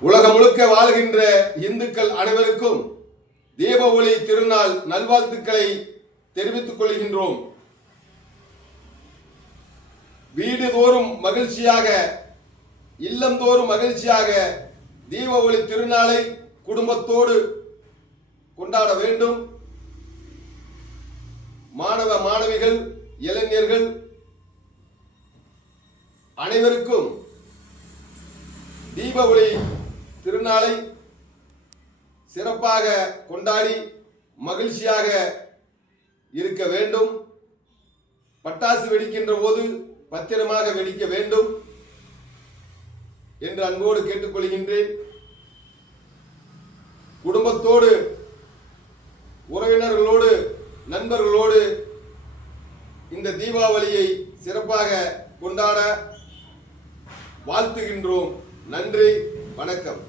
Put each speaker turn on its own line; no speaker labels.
உலகம் முழுக்க வாழ்கின்ற இந்துக்கள் அனைவருக்கும் தீப ஒளி திருநாள் நல்வாழ்த்துக்களை தெரிவித்துக் கொள்கின்றோம். வீடுதோறும் மகிழ்ச்சியாக இல்லந்தோறும் மகிழ்ச்சியாக தீப ஒளி திருநாளை குடும்பத்தோடு கொண்டாட வேண்டும். மாணவ மாணவிகள் இளைஞர்கள் அனைவருக்கும் தீப ஒளி திருநாளை சிறப்பாக கொண்டாடி மகிழ்ச்சியாக இருக்க வேண்டும். பட்டாசு வெடிக்கின்ற போது பத்திரமாக வெடிக்க வேண்டும் என்று அன்போடு கேட்டுக்கொள்கின்றேன். குடும்பத்தோடு உறவினர்களோடு நண்பர்களோடு இந்த தீபாவளியை சிறப்பாக கொண்டாட வாழ்த்துகின்றோம். நன்றி வணக்கம்.